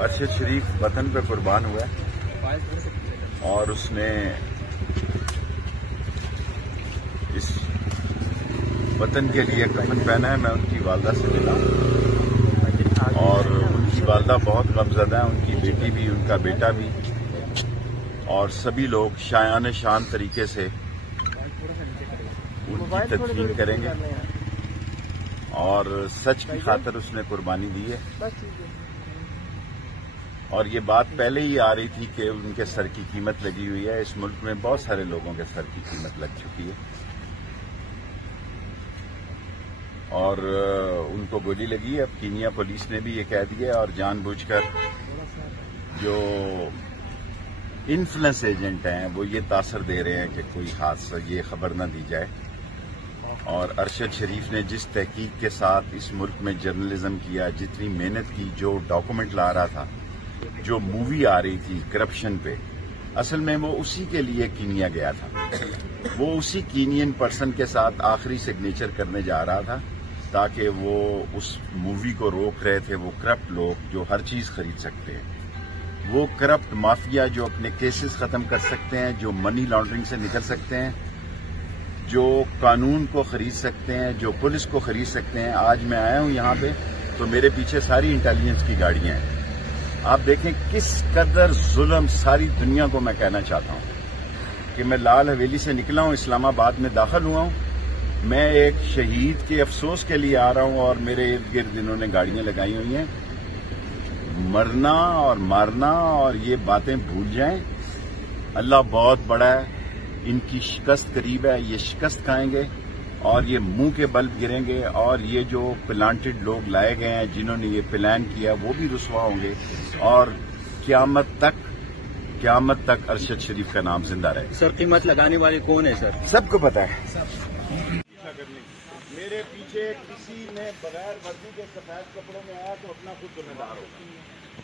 ارشد شریف وطن پہ قربان ہوا ہے اور اس نے اس وطن کے لیے کفن پہنا ہے. میں ان کی والدہ سے ملا اور ان کی والدہ بہت غمزدہ ہیں. ان کی بیٹی بھی، ان کا بیٹا بھی، اور سبھی لوگ شایان شان طریقے سے ان کی تدفین کریں گے. اور سچ کی خاطر اس نے قربانی دی ہے. اور یہ بات پہلے ہی آ رہی تھی کہ ان کے سر کی قیمت لگی ہوئی ہے. اس ملک میں بہت سارے لوگوں کے سر کی قیمت لگ چکی ہے اور ان کو گولی لگی ہے. اب کینیا پولیس نے بھی یہ کہہ دیا اور جان بوجھ کر جو انفلوئنس ایجنٹ ہیں وہ یہ تاثر دے رہے ہیں کہ کوئی حادثہ یہ خبر نہ دی جائے. اور ارشد شریف نے جس تحقیق کے ساتھ اس ملک میں جرنلزم کیا، جتنی محنت کی، جو ڈاکومنٹ لا رہا تھا، جو مووی آ رہی تھی کرپشن پہ، اصل میں وہ اسی کے لیے کینیا گیا تھا. وہ اسی کینین پرسن کے ساتھ آخری سگنیچر کرنے جا رہا تھا تاکہ وہ اس مووی کو روک رہے تھے. وہ کرپٹ لوگ جو ہر چیز خرید سکتے ہیں، وہ کرپٹ مافیا جو اپنے کیسز ختم کر سکتے ہیں، جو منی لانڈرنگ سے نکل سکتے ہیں، جو قانون کو خرید سکتے ہیں، جو پولیس کو خرید سکتے ہیں. آج میں آیا ہوں یہاں پہ تو میرے پیچھے ساری انٹیلیجنس کی گاڑیاں ہیں. آپ دیکھیں کس قدر ظلم. ساری دنیا کو میں کہنا چاہتا ہوں کہ میں لال حویلی سے نکلا ہوں، اسلام آباد میں داخل ہوا ہوں. میں ایک شہید کے افسوس کے لیے آ رہا ہوں اور میرے ارد گرد انہوں نے گاڑیاں لگائی ہوئی ہیں. مرنا اور مارنا اور یہ باتیں بھول جائیں. اللہ بہت بڑا ہے، ان کی شکست قریب ہے. یہ شکست کھائیں گے اور یہ منہ کے بل گریں گے. اور یہ جو پلانٹڈ لوگ لائے گئے ہیں جنہوں نے یہ پلان کیا، وہ بھی رسوا ہوں گے. اور قیامت تک ارشد شریف کا نام زندہ رہے. سر قیمت لگانے والے کون ہیں سر؟ سب کو پتا ہے. میرے پیچھے کسی نے بغیر وردی کے سفید کپڑوں میں آیا تو اپنا خود ذمہ دار ہوگا.